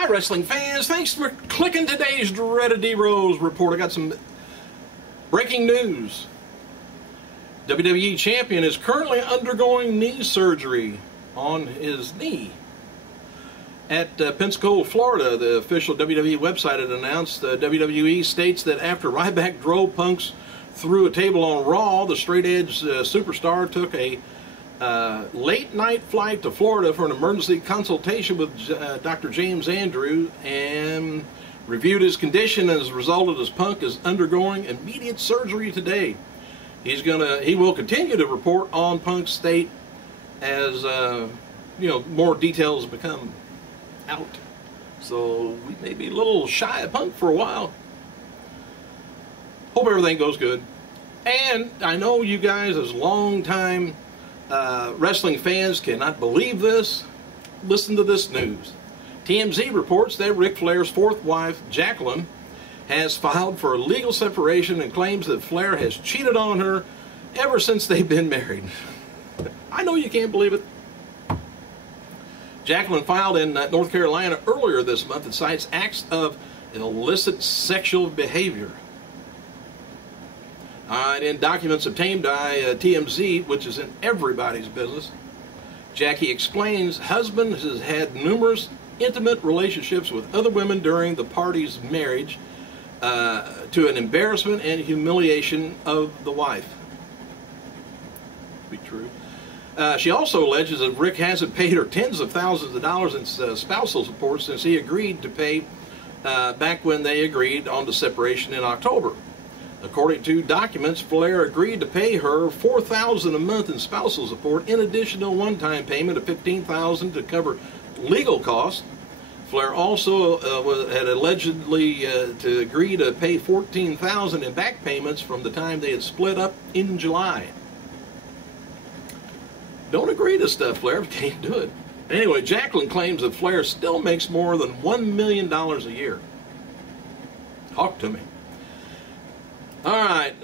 Hi, wrestling fans. Thanks for clicking today's Dreaded D-Rose report. I got some breaking news. WWE Champion is currently undergoing knee surgery on his knee. At Pensacola, Florida, the official WWE website had announced WWE states that after Ryback drove Punk's through a table on Raw, the straight-edge superstar took a late-night flight to Florida for an emergency consultation with Dr. James Andrew and reviewed his condition. As a result of this, Punk is undergoing immediate surgery today. He will continue to report on Punk's state as more details become out. So we may be a little shy of Punk for a while. Hope everything goes good. And I know you guys as long-time wrestling fans cannot believe this. Listen to this news. TMZ reports that Ric Flair's fourth wife, Jacqueline, has filed for a legal separation and claims that Flair has cheated on her ever since they've been married. I know you can't believe it. Jacqueline filed in North Carolina earlier this month and cites acts of illicit sexual behavior. In documents obtained by TMZ, which is in everybody's business, Jackie explains husband has had numerous intimate relationships with other women during the party's marriage, to an embarrassment and humiliation of the wife. Be true. She also alleges that Rick hasn't paid her tens of thousands of dollars in spousal support since he agreed to pay back when they agreed on the separation in October. According to documents, Flair agreed to pay her $4,000 a month in spousal support in addition to a one-time payment of $15,000 to cover legal costs. Flair also had allegedly to agree to pay $14,000 in back payments from the time they had split up in July. Don't agree to stuff, Flair. Can't do it. Anyway, Jacqueline claims that Flair still makes more than $1 million a year. Talk to me. All right.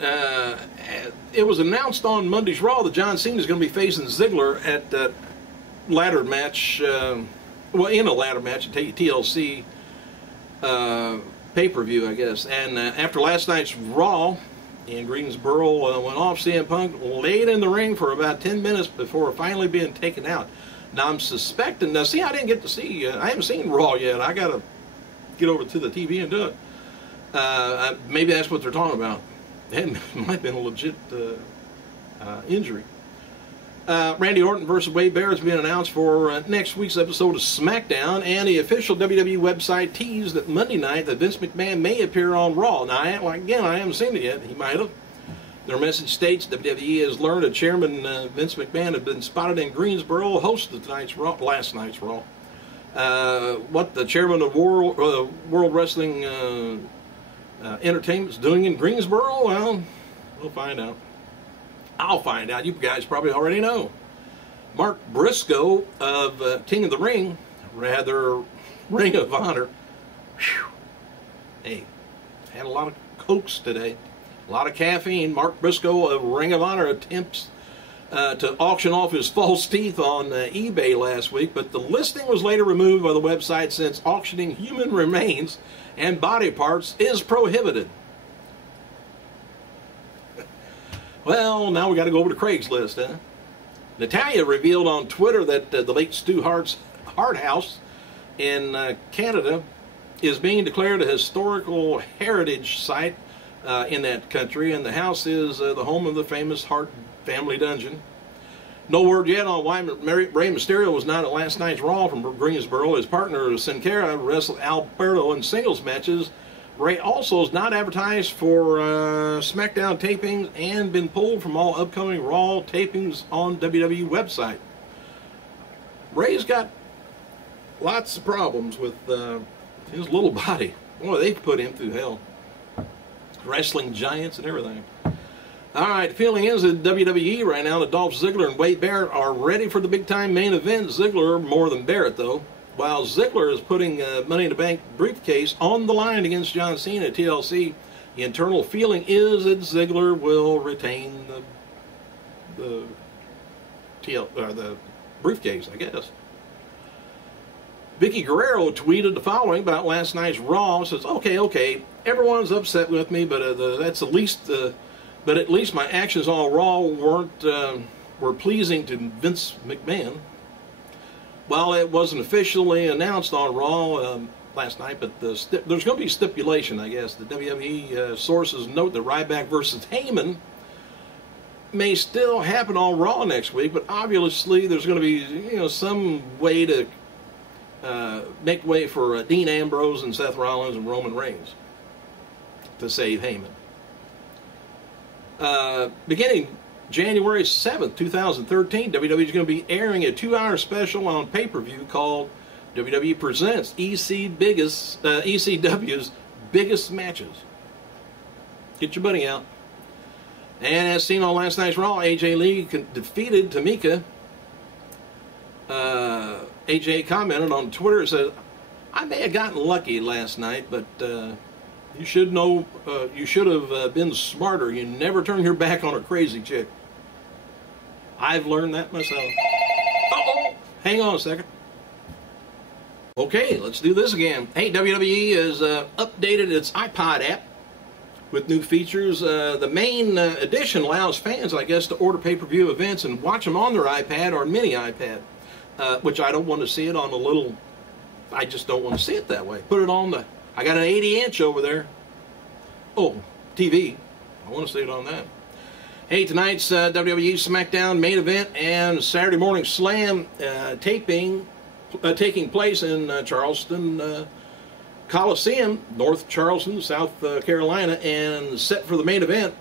It was announced on Monday's Raw that John Cena is going to be facing Ziggler at that ladder match. In a ladder match at TLC pay-per-view, I guess. And after last night's Raw in Greensboro went off, CM Punk laid in the ring for about 10 minutes before finally being taken out. Now I'm suspecting. Now, see, I didn't get to see. I haven't seen Raw yet. I got to get over to the TV and do it. Maybe that's what they're talking about. That might have been a legit injury. Randy Orton versus Wade Barrett's being announced for next week's episode of SmackDown, and the official WWE website teased that Monday night that Vince McMahon may appear on Raw. Now, I haven't seen it yet. He might have. Their message states WWE has learned that Chairman Vince McMahon had been spotted in Greensboro, host of last night's Raw. What the chairman of World Wrestling Entertainment's doing in Greensboro? Well, we'll find out. I'll find out. You guys probably already know. Mark Briscoe of King of the Ring, rather Ring of Honor. Whew. Hey, had a lot of cokes today. A lot of caffeine. Mark Briscoe of Ring of Honor attempts to auction off his false teeth on eBay last week, but the listing was later removed by the website since auctioning human remains and body parts is prohibited. Well, now we got to go over to Craigslist, huh? Natalia revealed on Twitter that the late Stu Hart's Hart House in Canada is being declared a historical heritage site in that country, and the house is the home of the famous Hart family dungeon. No word yet on why Rey Mysterio was not at last night's Raw from Greensboro. His partner Sin Cara wrestled Alberto in singles matches. Rey also is not advertised for SmackDown tapings and been pulled from all upcoming Raw tapings on WWE website. Rey's got lots of problems with his little body. Boy, they've put him through hell. Wrestling giants and everything. All right, the feeling is that WWE right now that Dolph Ziggler and Wade Barrett are ready for the big-time main event. Ziggler more than Barrett, though. While Ziggler is putting Money in the Bank briefcase on the line against John Cena at TLC, the internal feeling is that Ziggler will retain the briefcase, I guess. Vicky Guerrero tweeted the following about last night's Raw. Says, okay, everyone's upset with me, but that's the least. But at least my actions on Raw were pleasing to Vince McMahon. Well, it wasn't officially announced on Raw last night, but there's going to be stipulation, I guess. The WWE sources note that Ryback versus Heyman may still happen on Raw next week, but obviously there's going to be some way to make way for Dean Ambrose and Seth Rollins and Roman Reigns to save Heyman. Beginning January 7th, 2013, WWE is going to be airing a 2-hour special on pay-per-view called WWE Presents ECW's Biggest Matches. Get your money out. And as seen on last night's Raw, AJ Lee defeated Tamika. AJ commented on Twitter and said, "I may have gotten lucky last night, but you should know. You should have been smarter. You never turn your back on a crazy chick." I've learned that myself. Uh-oh. Hang on a second. Okay, let's do this again. Hey, WWE has updated its iPod app with new features. The main edition allows fans, I guess, to order pay-per-view events and watch them on their iPad or mini iPad, which I don't want to see it on a little. I just don't want to see it that way. Put it on the. I got an 80-inch over there. Oh, TV. I want to see it on that. Hey, tonight's WWE SmackDown main event and Saturday Morning Slam taking place in Charleston Coliseum, North Charleston, South Carolina, and set for the main event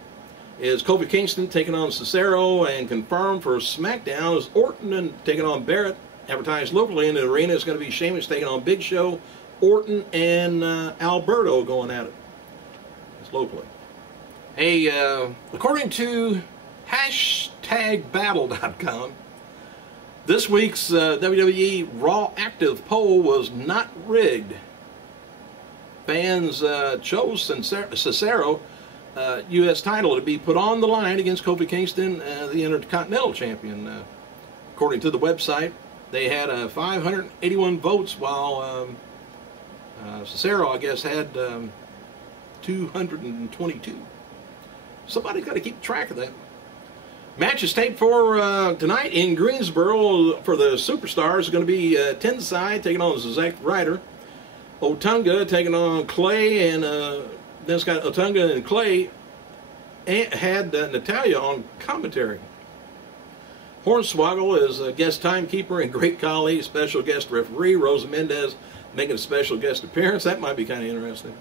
is Kofi Kingston taking on Cesaro, and confirmed for SmackDown is Orton and taking on Barrett. Advertised locally in the arena is going to be Sheamus taking on Big Show, Orton and Alberto going at it. It's locally. Hey, according to #battle.com, this week's WWE Raw Active poll was not rigged. Fans chose Cesaro U.S. title to be put on the line against Kofi Kingston, the Intercontinental Champion. According to the website, they had 581 votes, while Cesaro, I guess, had 222. Somebody's got to keep track of that. Match is taped for tonight in Greensboro for the Superstars. Is going to be Tensai taking on Zack Ryder. Otunga taking on Clay, and then it's got Otunga and Clay, and had Natalya on commentary. Hornswoggle is a guest timekeeper and Great Khali, special guest referee. Rosa Mendez making a special guest appearance. That might be kind of interesting.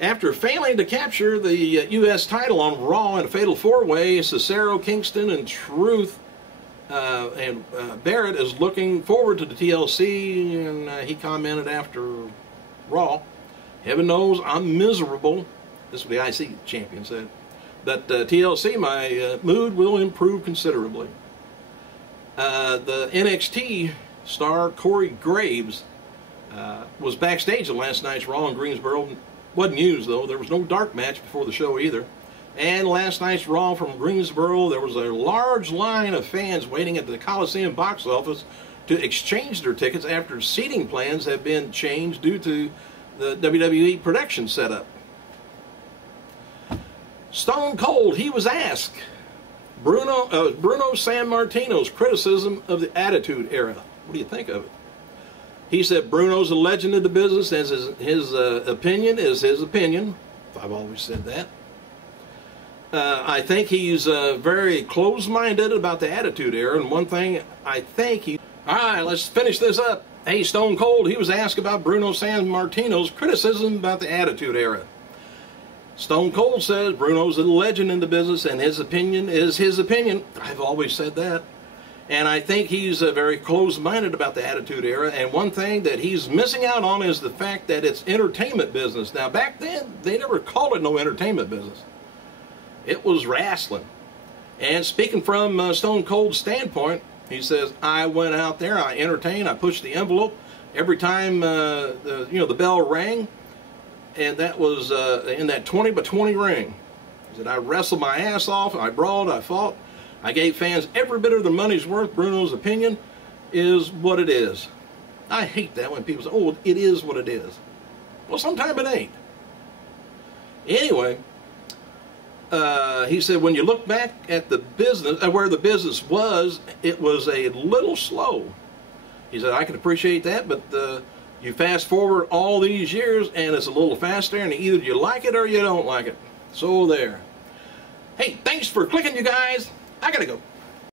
After failing to capture the U.S. title on Raw in a fatal four-way, Cesaro, Kingston, and Truth and Barrett is looking forward to the TLC, and he commented after Raw, "Heaven knows I'm miserable." This is what the IC champion said. That TLC, my mood will improve considerably. The NXT star Corey Graves was backstage at last night's Raw in Greensboro. Wasn't used, though. There was no dark match before the show either. And last night's Raw from Greensboro, there was a large line of fans waiting at the Coliseum box office to exchange their tickets after seating plans have been changed due to the WWE production setup. Stone Cold, he was asked Bruno Sammartino's criticism of the Attitude Era. What do you think of it? He said Bruno's a legend in the business, as his opinion is his opinion. I've always said that. I think he's very close-minded about the Attitude Era, and one thing I think he... All right, let's finish this up. Hey, Stone Cold, he was asked about Bruno Sammartino's criticism about the Attitude Era. Stone Cold says Bruno's a legend in the business, and his opinion is his opinion. I've always said that. And I think he's very close-minded about the Attitude Era. And one thing that he's missing out on is the fact that it's entertainment business. Now, back then, they never called it no entertainment business. It was wrestling. And speaking from Stone Cold's standpoint, he says, I went out there, I entertained, I pushed the envelope. Every time the bell rang, and that was in that 20 by 20 ring. He said, I wrestled my ass off, I brawled, I fought. I gave fans every bit of their money's worth. Bruno's opinion is what it is. I hate that when people say, oh, it is what it is. Well, sometimes it ain't. Anyway, he said when you look back at the business, where the business was, it was a little slow. He said, I can appreciate that, but you fast forward all these years and it's a little faster, and either you like it or you don't like it. So there. Hey, thanks for clicking, you guys. I gotta go.